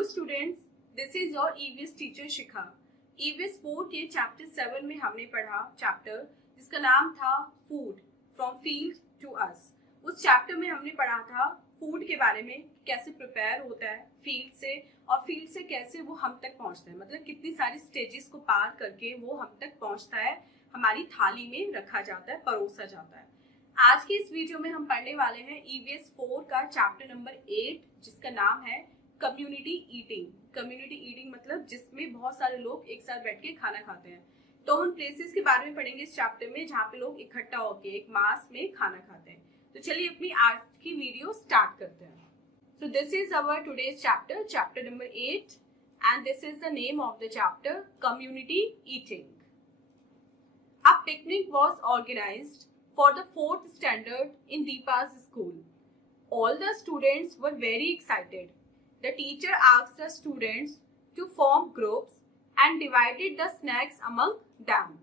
Hello students, this is your EVS teacher Shikha. EVS 4 के chapter 7 में हमने पढ़ा चैप्टर जिसका नाम था food from field to us. उस चैप्टर में हमने पढ़ा था फूड के बारे में, कैसे प्रिपेयर होता है फील्ड से और फील्ड से कैसे वो हम तक पहुंचता है, मतलब कितनी सारी स्टेजेस को पार करके वो हम तक पहुंचता है, हमारी थाली में रखा जाता है, परोसा जाता है। आज की इस वीडियो में हम पढ़ने वाले हैं ईवीएस 4 का चैप्टर नंबर 8 जिसका नाम है कम्युनिटी ईटिंग। कम्युनिटी ईटिंग मतलब जिसमें बहुत सारे लोग एक साथ बैठ के खाना खाते हैं। तो उन प्लेसेस के बारे में पढ़ेंगे इस चैप्टर में जहाँ पे लोग इकट्ठा होकर एक मास में खाना खाते हैं। तो चलिए अपनी आज की वीडियो स्टार्ट करते हैं। So this is our today's chapter, chapter number 8, and this is the name of the chapter, Community Eating. A picnic was organized for the 4th standard in Deepa's school. All the students were very excited. The teacher asked the students to form groups and divided the snacks among them.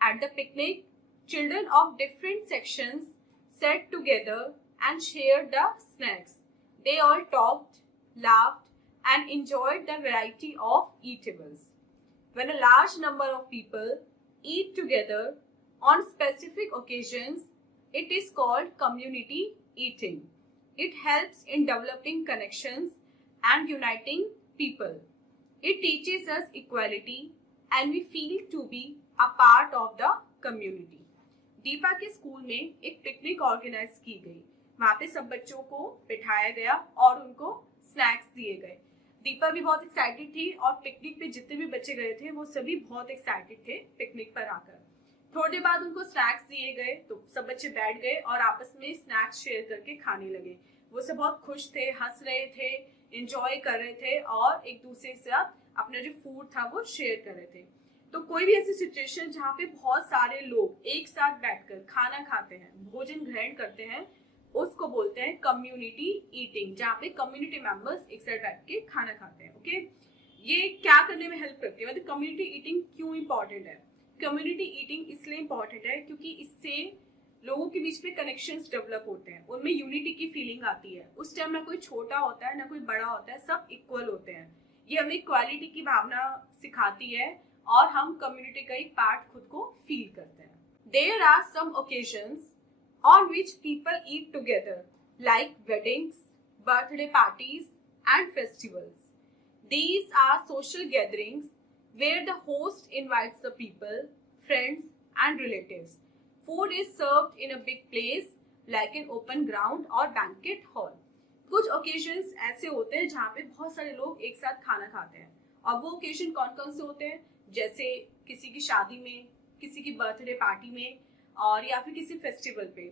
At the picnic, children of different sections sat together and shared the snacks. They all talked, laughed, and enjoyed the variety of eatables. When a large number of people eat together on specific occasions, it is called community eating. It helps in developing connections and uniting people. It teaches us equality and we feel to be a part of the community. Deepa के school में एक picnic organise की गई। वहाँ पे सब बच्चों को बिठाया गया और उनको स्नैक्स दिए गए। दीपा भी बहुत एक्साइटेड थी और पिकनिक पे जितने भी बच्चे गए थे वो सभी बहुत एक्साइटेड थे पिकनिक पर आकर। थोड़ी देर बाद उनको स्नैक्स दिए गए तो सब बच्चे बैठ गए और आपस में स्नैक्स शेयर करके खाने लगे। वो सब बहुत खुश थे, हंस रहे थे, एंजॉय कर रहे थे और एक दूसरे के साथ अपना जो फूड था वो शेयर कर रहे थे। तो कोई भी ऐसी सिचुएशन जहाँ पे बहुत सारे लोग एक साथ बैठकर खाना खाते हैं, भोजन ग्रहण करते हैं, उसको बोलते हैं कम्युनिटी ईटिंग, जहाँ पे कम्युनिटी मेंबर्स एक साथ बैठ के खाना खाते हैं। ओके, ये क्या करने में हेल्प करती है, मतलब कम्युनिटी ईटिंग क्यों इंपॉर्टेंट है? कम्युनिटी ईटिंग इसलिए इंपॉर्टेंट है क्योंकि इससे लोगों के बीच में कनेक्शंस डेवलप होते हैं, उनमें यूनिटी की फीलिंग आती है। उस टाइम ना कोई छोटा होता है ना कोई बड़ा होता है, सब इक्वल होते हैं। ये हमें इक्वालिटी की भावना सिखाती है और हम कम्युनिटी का एक पार्ट खुद को फील करते हैं। There are some occasions on which people eat together, like weddings, birthday parties, and festivals. These are social gatherings where the host invites the people, friends, and relatives. Food is served in a big place like an open ground or banquet hall. कुछ occasions ऐसे होते हैं जहाँ पे बहुत सारे लोग एक साथ खाना खाते हैं और वो occasion कौन कौन से होते हैं, जैसे किसी की शादी में, किसी की बर्थडे पार्टी में और या फिर किसी फेस्टिवल पे।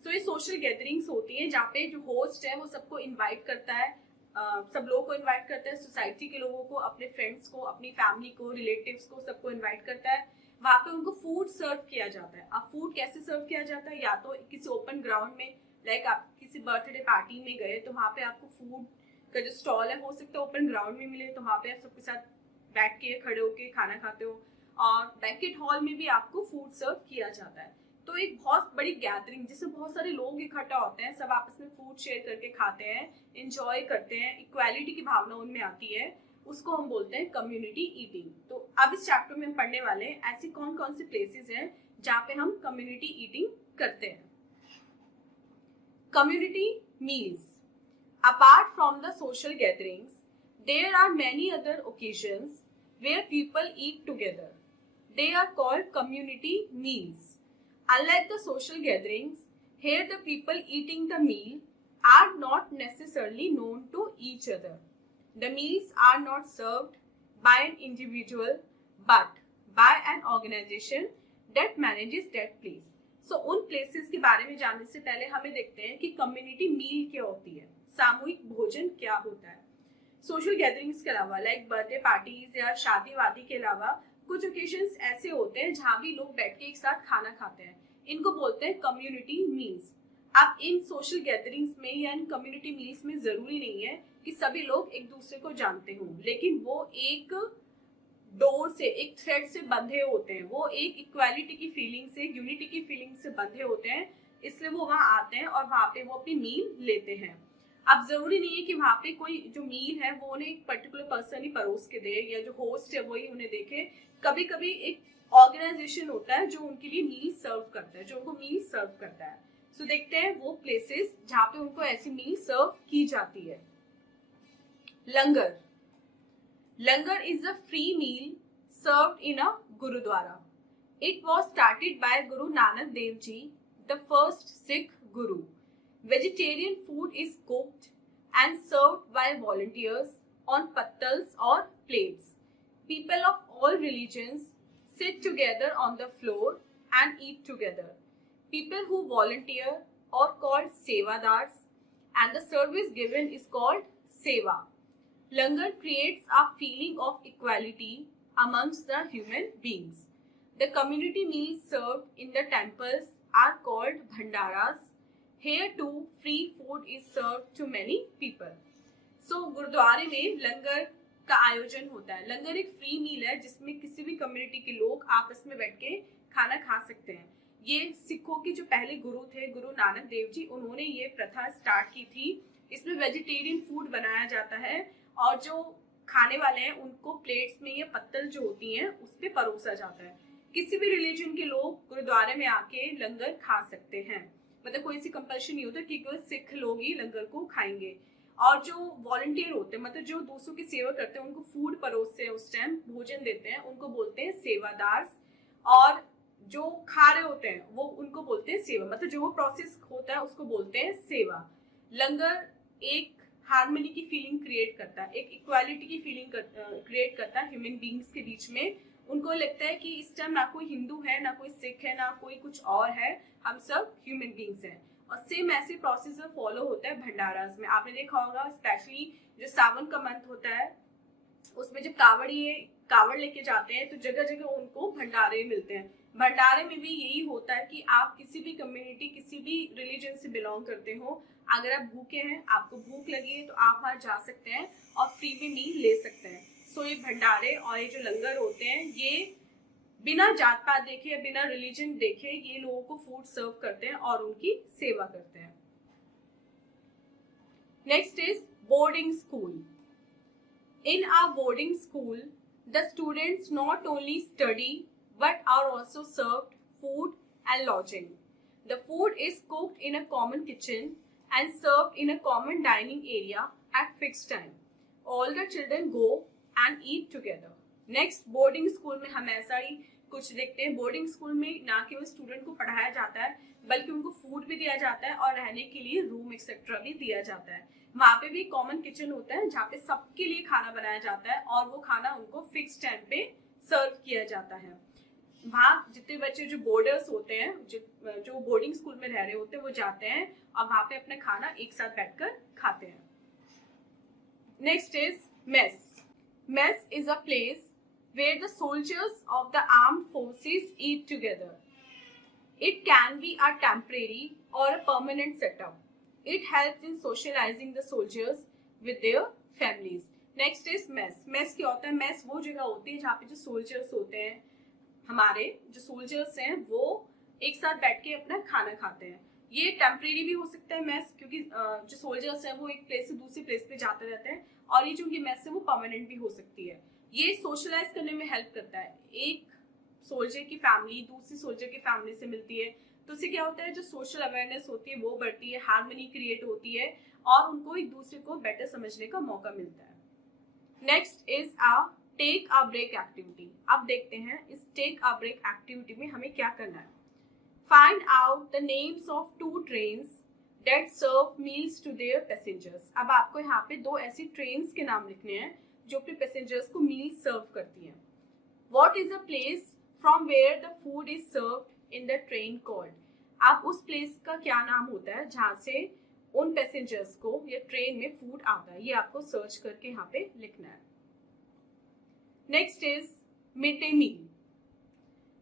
सो ये सोशल गैदरिंग्स होती हैं जहाँ पे जो होस्ट है वो सबको इनवाइट करता है, सब लोगों को इनवाइट करता है, सोसाइटी के लोगों को, अपने फ्रेंड्स को, अपनी फैमिली को, रिलेटिव्स को, सबको इनवाइट करता है। वहाँ पे उनको फूड सर्व किया जाता है। अब फूड कैसे सर्व किया जाता है, या तो किसी ओपन ग्राउंड में, लाइक आप किसी बर्थडे पार्टी में गए तो वहाँ पे आपको फूड का जो स्टॉल है हो सकता है ओपन ग्राउंड में मिले, तो वहाँ पे आप सबके साथ बैठ के खड़े होके खाना खाते हो। और बैंकेट हॉल में भी आपको फूड सर्व किया जाता है। तो एक बहुत बड़ी गैदरिंग जिसमें बहुत सारे लोग इकट्ठा होते हैं, सब आपस में फूड शेयर करके खाते हैं, एंजॉय करते हैं, इक्वालिटी की भावना उनमें आती है, उसको हम बोलते हैं कम्युनिटी ईटिंग। तो अब इस चैप्टर में हम पढ़ने वाले हैं ऐसी कौन कौन सी प्लेसेस हैं जहाँ पे हम कम्युनिटी ईटिंग करते हैं। Community meals. Apart from the social gatherings, there are many other occasions where people eat together. They are called community meals. Unlike the social gatherings, here the people eating the meal are not necessarily known to each other. The meals are not served by an individual but by an organization that manages that place. So उन places के बारे में जानने से पहले हमें देखते हैं कि community meal क्या होती है, सामूहिक भोजन क्या होता है। Social gatherings के अलावा लाइक बर्थडे पार्टीज या शादी वादी के अलावा कुछ ओकेजन्स ऐसे होते हैं जहाँ भी लोग बैठ के एक साथ खाना खाते हैं, इनको बोलते हैं कम्युनिटी मील्स। अब इन सोशल गैदरिंग्स में या इन कम्युनिटी मील्स में जरूरी नहीं है कि सभी लोग एक दूसरे को जानते हों, लेकिन वो एक डोर से, एक थ्रेड से बंधे होते हैं, वो एक इक्वालिटी की फीलिंग से, यूनिटी की फीलिंग से बंधे होते हैं, इसलिए वो वहाँ आते हैं और वहाँ पे वो अपनी मील लेते हैं। अब जरूरी नहीं है कि वहाँ पे कोई जो मील है वो उन्हें एक पर्टिकुलर पर्सन ही परोस के दे या जो होस्ट है वही उन्हें देखे। कभी कभी एक ऑर्गेनाइजेशन होता है जो उनके लिए मील सर्व करता है, जो उनको मील सर्व करता है। सो देखते हैं वो प्लेसेस जहाँ पे उनको ऐसी मील सर्व की जाती है। Langar. Langar is a free meal served in a gurdwara. It was started by Guru Nanak Dev Ji, the first Sikh Guru. Vegetarian food is cooked and served by volunteers on pattals or plates. People of all religions sit together on the floor and eat together. People who volunteer are called sevadars and the service given is called seva. Langar creates a feeling of equality amongst the human beings. The community meals served in the temples are called bhandaras. Here too, free food is served to many people. So, गुरुद्वारे में लंगर का आयोजन होता है। लंगर एक free मील है जिसमें किसी भी कम्युनिटी के लोग आपस में बैठ के खाना खा सकते हैं। ये सिखों के जो पहले गुरु थे, गुरु नानक देव जी, उन्होंने ये प्रथा स्टार्ट की थी। इसमें वेजिटेरियन फूड बनाया जाता है और जो खाने वाले हैं उनको प्लेट्स में या पत्तल जो होती हैं उस पे परोसा जाता है। किसी भी रिलीजन के लोग गुरुद्वारे में आके लंगर खा सकते हैं, मतलब कोई सी कंपल्शन नहीं होता कि केवल सिख लोग ही लंगर को खाएंगे। और जो वॉलंटियर होते हैं, मतलब जो दूसरों की सेवा करते हैं, उनको फूड परोसते हैं, उस टाइम भोजन देते हैं, उनको बोलते हैं सेवादार। और जो खा रहे होते हैं वो उनको बोलते हैं सेवा, मतलब जो वो प्रोसेस होता है उसको बोलते हैं सेवा। लंगर एक हार्मनी की फीलिंग क्रिएट करता है, एक इक्वालिटी की फीलिंग क्रिएट करता है ह्यूमन बींग्स के बीच में। उनको लगता है कि इस टाइम ना कोई हिंदू है, ना कोई सिख है, ना कोई कुछ और है, हम सब ह्यूमन बींग्स हैं। और सेम ऐसे प्रोसेस फॉलो होता है भंडारास में। आपने देखा होगा स्पेशली जो सावन का मंथ होता है उसमें जब कावड़ लेके जाते हैं तो जगह जगह उनको भंडारे मिलते हैं। भंडारे में भी यही होता है कि आप किसी भी कम्युनिटी, किसी भी रिलीजन से बिलोंग करते हो, अगर आप भूखे हैं, आपको भूख लगी है, तो आप वहां जा सकते हैं और फ्री में मील ले सकते हैं। सो ये भंडारे और ये जो लंगर होते हैं ये बिना जात पात देखे या बिना रिलीजन देखे ये लोगों को फूड सर्व करते हैं और उनकी सेवा करते हैं। Next is boarding school. In our boarding school the students not only study but are also served food and lodging. The food is cooked in a common kitchen and served in a common dining area at fixed time. All the children go and eat together. Next, boarding school में हम ऐसा ही कुछ देखते हैं। Boarding school में ना केवल student को पढ़ाया जाता है बल्कि उनको फूड भी दिया जाता है और रहने के लिए रूम एक्सेट्रा भी दिया जाता है। वहाँ पे भी कॉमन किचन होता है जहाँ पे सबके लिए खाना बनाया जाता है और वो खाना उनको फिक्स टाइम पे सर्व किया जाता है। वहाँ जितने बच्चे जो बोर्डर्स होते हैं, जो बोर्डिंग स्कूल में रह रहे होते हैं, वो जाते हैं और वहाँ पे अपना खाना एक साथ बैठकर खाते हैं। Next is mess. Mess is a place where the soldiers of the armed forces eat together. It can be a temporary or a permanent setup. It helps in socializing the soldiers with their families. Next is mess. Mess क्या होता है? Mess वो जगह होती है जहाँ पे जो soldiers होते हैं, हमारे जो सोल्जर्स हैं, वो एक साथ बैठ के अपना खाना खाते हैं। ये टेम्परेरी भी हो सकता है मेस, क्योंकि जो सोल्जर्स हैं वो एक प्लेस से दूसरी प्लेस पे जाते रहते हैं, और ये जो उनकी मेस है वो परमानेंट भी हो सकती है। ये सोशलाइज करने में हेल्प करता है। एक सोल्जर की फैमिली दूसरी सोल्जर की फैमिली से मिलती है तो उससे क्या होता है, जो सोशल अवेयरनेस होती है वो बढ़ती है, हार्मनी क्रिएट होती है और उनको एक दूसरे को बेटर समझने का मौका मिलता है। Next is take a break activity. अब देखते हैं इस टेक अ ब्रेक एक्टिविटी में हमें क्या करना है। Find out the names of 2 trains that serve meals to their passengers. अब आपको यहाँ पे 2 ऐसी ट्रेन्स के नाम लिखने हैं जो अपने पैसेंजर्स को मील सर्व करती हैं। What is a place from where the food is served in the train called. आप उस प्लेस का क्या नाम होता है जहाँ से उन पैसेंजर्स को या ट्रेन में फूड आता है, ये आपको सर्च करके यहाँ पे लिखना है। Next is mid day meal.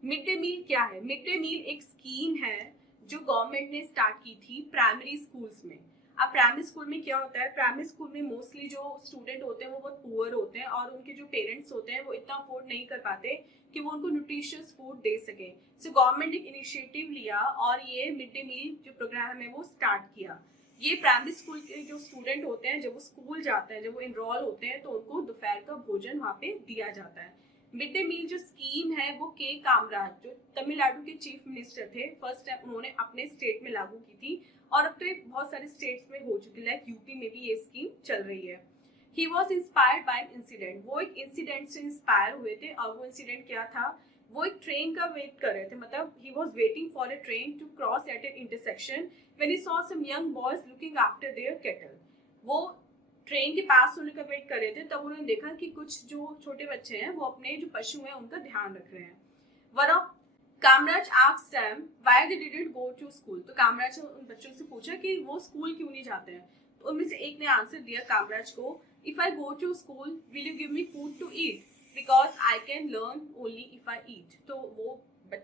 Mid day meal क्या है? मिड डे मील एक स्कीम है जो गवर्नमेंट ने स्टार्ट की थी प्राइमरी स्कूल्स में। अब प्राइमरी स्कूल में क्या होता है, प्राइमरी स्कूल में मोस्टली जो स्टूडेंट होते हैं वो बहुत पुअर होते हैं और उनके जो पेरेंट्स होते हैं वो इतना अफोर्ड नहीं कर पाते कि वो उनको न्यूट्रिशियस फूड दे सके। सो गवर्नमेंट एक इनिशिएटिव लिया और ये मिड डे मील जो प्रोग्राम है वो स्टार्ट किया। ये प्राइमरी स्कूल के जो स्टूडेंट होते हैं, जब वो स्कूल जाते हैं, जब वो इनरोल होते हैं, तो उनको दोपहर का भोजन वहाँ पे दिया जाता है। मिड डे मील जो स्कीम है वो के कामराज, जो तमिलनाडु के चीफ मिनिस्टर थे, फर्स्ट टाइम उन्होंने अपने स्टेट में लागू की थी, और अब तो ये बहुत सारे स्टेट्स में हो चुकी है, लाइक यूपी में भी ये स्कीम चल रही है। He was inspired by an incident, वो एक इंसिडेंट से इंस्पायर हुए थे, और वो इंसिडेंट क्या था, वो एक ट्रेन का वेट कर रहे थे, मतलब he was waiting for a train to cross at an intersection when he saw some young boys looking after their cattle. वो ट्रेन के पास होने का वेट कर रहे थे, तब उन्होंने देखा कि कुछ जो छोटे बच्चे हैं वो अपने जो पशु हैं उनका ध्यान रख रहे हैं। One of Kamaraj asked them why they didn't go to school, तो कामराज ने उन बच्चों से पूछा कि वो स्कूल क्यों नहीं जाते हैं, तो उनमें से एक ने आंसर दिया कामराज को, if I go to school will you give me food to eat, because I can learn only if I eat. तो वो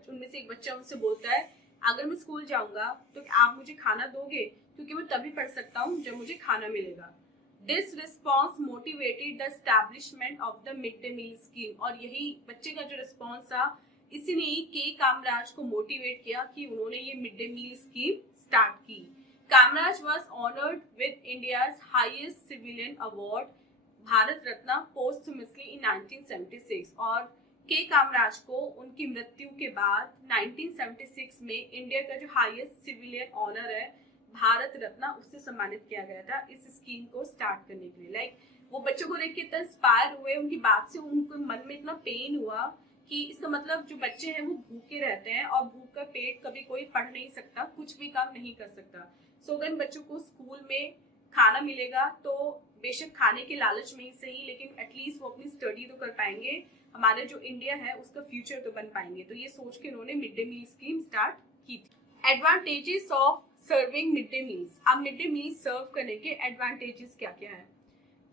उनमें से एक बच्चा उनसे बोलता है, अगर मैं स्कूल जाऊंगा तो आप मुझे खाना दोगे, क्योंकि मैं तभी पढ़ सकता हूँ जब मुझे खाना मिलेगा। This response motivated the establishment of the mid day meal scheme, और यही बच्चे का जो रिस्पॉन्स था, इसी ने के कामराज को मोटिवेट किया कि उन्होंने ये mid day meal scheme start की। Kamaraj was honoured with India's highest civilian award, Bharat Ratna, posthumously in 1976, और के कामराज को उनकी मृत्यु के बाद 1976 में इंडिया का जो हाईएस्ट सिविलियन ऑनर है भारत रत्न, उससे सम्मानित किया गया था इस स्कीम को स्टार्ट करने के लिए। लाइक वो बच्चों को देख के इतना इंस्पायर हुए, उनकी बात से उनको मन में इतना पेन हुआ कि इसका मतलब जो बच्चे हैं वो भूखे रहते हैं, और भूख का पेट कभी कोई पढ़ नहीं सकता, कुछ भी काम नहीं कर सकता। सो अगर बच्चों को स्कूल में खाना मिलेगा तो बेशक खाने के लालच में ही सही, लेकिन एटलीस्ट वो अपनी स्टडी तो कर पाएंगे, हमारे जो इंडिया है उसका फ्यूचर तो बन पाएंगे। तो ये सोच के उन्होंने mid day meal scheme start की थी। Advantages of serving mid day meals, अब मिड डे मील सर्व करने के एडवांटेजेस क्या क्या है।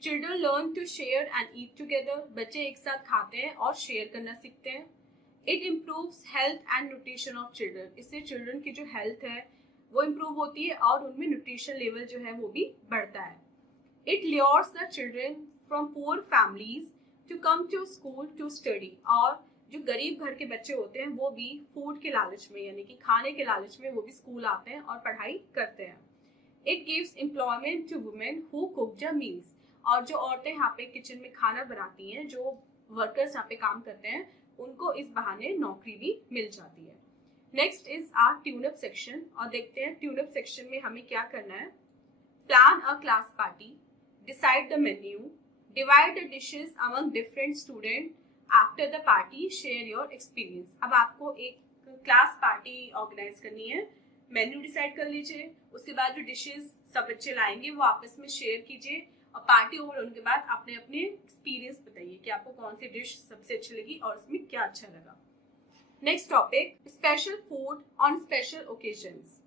Children learn to share and eat together, बच्चे एक साथ खाते हैं और शेयर करना सीखते हैं। It improves health and nutrition of children, इससे चिल्ड्रन की जो हेल्थ है वो इम्प्रूव होती है और उनमें न्यूट्रिशन लेवल जो है वो भी बढ़ता है। It lures the children from poor families to come to school to study, और जो गरीब घर के बच्चे होते हैं वो भी फूड के लालच में, यानी कि खाने के लालच में वो भी स्कूल आते हैं और पढ़ाई करते हैं। It gives employment to women who cook the meals, और जो औरतें यहाँ पे किचन में खाना बनाती हैं, जो वर्कर्स यहाँ पे काम करते हैं, उनको इस बहाने नौकरी भी मिल जाती है। Next is our tune up section, और देखते हैं ट्यूनअप सेक्शन में हमें क्या करना है। Plan a class party, decide the menu, divide the dishes among different student, after the party share your experience. अब आपको एक क्लास पार्टी ऑर्गेनाइज करनी है, मेन्यू डिसाइड कर लीजिए, उसके बाद जो डिशेस सब बच्चे लाएंगे वो आपस में शेयर कीजिए, और पार्टी ओवर होने के बाद अपने अपने एक्सपीरियंस बताइए कि आपको कौन सी डिश सबसे अच्छी लगी और उसमें क्या अच्छा लगा। Next topic, special food on special occasions.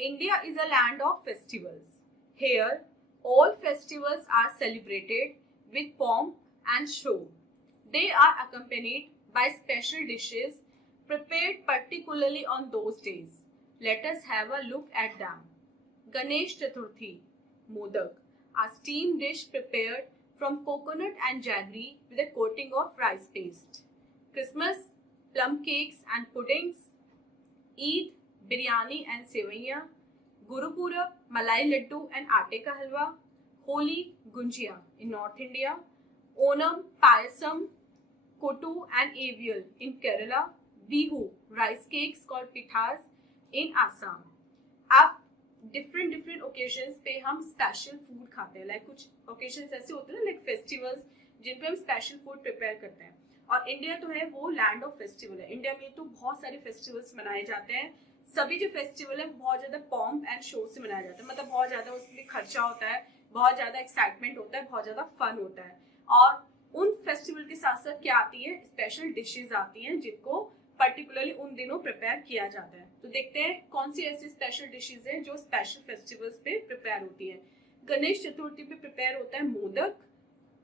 India is a land of festivals, here all festivals are celebrated with pomp and show. They are accompanied by special dishes prepared particularly on those days. Let us have a look at them. Ganesh Chaturthi, Modak, a steamed dish prepared from coconut and jaggery with a coating of rice paste. Christmas, plum cakes and puddings. Eid, biryani and sevaiya. Gurupurab, malai laddu and aate ka halwa. Holi, gunjia in North India. Onam, payasam, kottu and avial in Kerala. Bihu, rice cakes called pithas in Assam. अब different occasions पे हम special food खाते हैं, like कुछ occasions ऐसे होते हैं like festivals जिन पे हम स्पेशल फूड प्रिपेयर करते हैं। और इंडिया तो है वो लैंड ऑफ फेस्टिवल है, इंडिया में तो बहुत सारे फेस्टिवल्स मनाए जाते हैं। सभी जो फेस्टिवल है बहुत ज्यादा पॉम्प एंड शो से मनाया जाता है, मतलब बहुत ज्यादा उसमें खर्चा होता है, बहुत ज्यादा एक्साइटमेंट होता है, बहुत ज्यादा फन होता है। और उन फेस्टिवल के साथ साथ क्या आती है, स्पेशल डिशेज आती हैं जिनको पर्टिकुलरली उन दिनों प्रिपेयर किया जाता है। तो देखते हैं कौन सी ऐसी स्पेशल डिशेज हैं जो स्पेशल फेस्टिवल्स पे प्रिपेयर होती है। गणेश चतुर्थी पे प्रिपेयर होता है मोदक,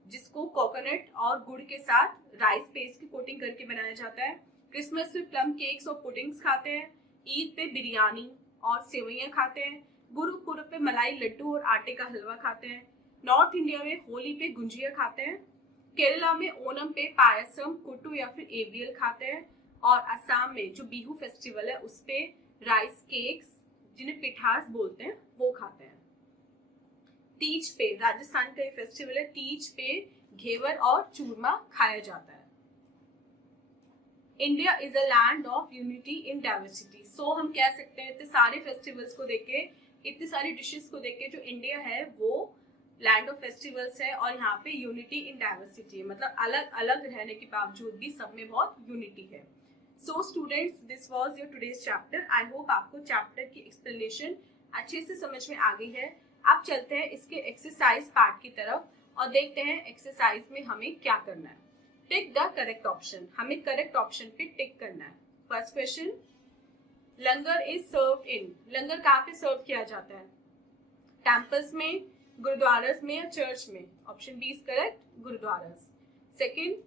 जिसको कोकोनट और गुड़ के साथ राइस पेस्ट की कोटिंग करके बनाया जाता है। क्रिसमस पे प्लम केक्स और पुडिंग्स खाते हैं। ईद पे बिरयानी और सेवइयां खाते हैं। गुरुपुरब पे मलाई लड्डू और आटे का हलवा खाते हैं। नॉर्थ इंडिया में होली पे गुंजिया खाते हैं। केरला में ओनम पे पायसम, कुट्टू या फिर एवियल खाते हैं। और असम में जो बिहू फेस्टिवल है उस पे राइस केक्स, जिन्हें पिठास बोलते हैं, वो खाते हैं। तीज पे, राजस्थान का ये फेस्टिवल है, तीज पे घेवर और चूरमा खाया जाता है। India is a land of unity in diversity. So हम कह सकते हैं इतने सारे फेस्टिवल्स को देख के, इतनी सारी डिशेस को देख के, जो इंडिया है वो लैंड ऑफ फेस्टिवल्स है और यहाँ पे यूनिटी इन डाइवर्सिटी है, मतलब अलग अलग रहने के बावजूद भी सब में बहुत यूनिटी है। So students, this was your today's chapter. I hope आपको चैप्टर की एक्सप्लेनेशन अच्छे से समझ में आ गई है। अब चलते हैं इसके एक्सरसाइज पार्ट की तरफ और देखते हैं एक्सरसाइज में हमें क्या करना है। टिक द करेक्ट ऑप्शन, हमें करेक्ट ऑप्शन पे टिक करना है। First question, langar is served in, langar कहाँ पे सर्व किया जाता है? टेम्पल्स में, गुरुद्वारास में या चर्च में? Option B is correct, gurudwaras. Second,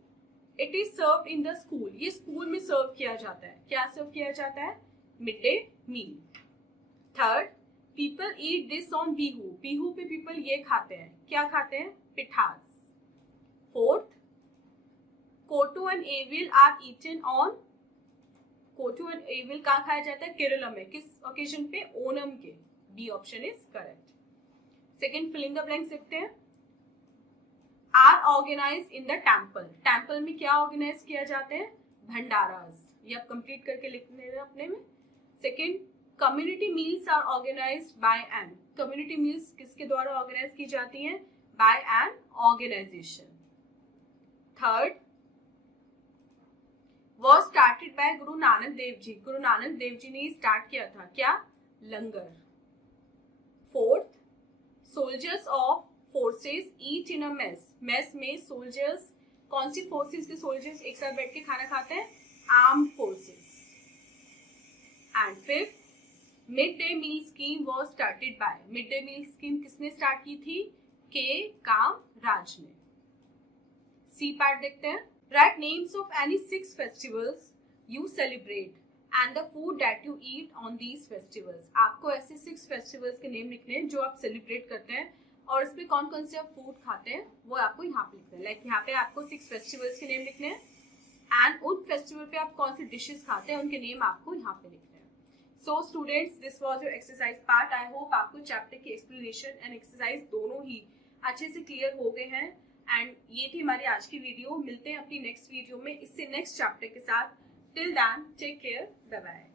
it is served in the school, ये स्कूल में सर्व किया जाता है। क्या सर्व किया जाता है? Mid day meal. Third, people eat this on Bihu, Bihu पे पीपल ये खाते हैं, क्या खाते हैं? Pithas. Fourth, kootu and avial are eaten on, kootu and avial कहाँ खाया जाता है? केरला में। किस ओकेजन पे? ओनम के। B option is correct. Second, filling the blanks लिखते हैं। Are organize in the temple, temple में क्या ऑर्गेनाइज किया जाते हैं? भंडारास। ये आप कंप्लीट करके लिखने हैं अपने में। Second, community meals are organized by an, community meals किसके द्वारा ऑर्गेनाइज की जाती हैं? By an organization. Third, was started by Guru Nanak Dev ji, गुरु नानक देव जी ने स्टार्ट किया था, क्या? Langar. Fourth, soldiers of forces eat in a mess, mess में सोल्जर्स, कौन सी फोर्सेस के सोल्जर्स एक साथ बैठ के खाना खाते हैं? Armed forces. And fifth, mid day meal scheme was started by, mid day meal scheme किसने स्टार्ट की थी? के कामराज ने। सी पार्ट देखते हैं। Write names of any 6 festivals you celebrate and the food that you eat on these festivals. आपको ऐसे 6 festivals के name लिखने हैं जो आप सेलिब्रेट करते हैं और इसमें कौन कौन से आप फूड खाते हैं वो आपको यहाँ पे लिखना है। लाइक यहाँ पे आपको 6 फेस्टिवल्स के नेम लिखने हैं एंड उन फेस्टिवल पे आप कौन सी डिशेस खाते हैं उनके नेम आपको यहाँ पे लिखने हैं। So students, this was your exercise part. I hope आपको चैप्टर की एक्सप्लेनेशन एंड एक्सरसाइज दोनों ही अच्छे से क्लियर हो गए हैं। एंड ये थी हमारी आज की वीडियो। मिलते हैं अपनी नेक्स्ट वीडियो में इससे नेक्स्ट चैप्टर के साथ। Till then, take care, bye bye.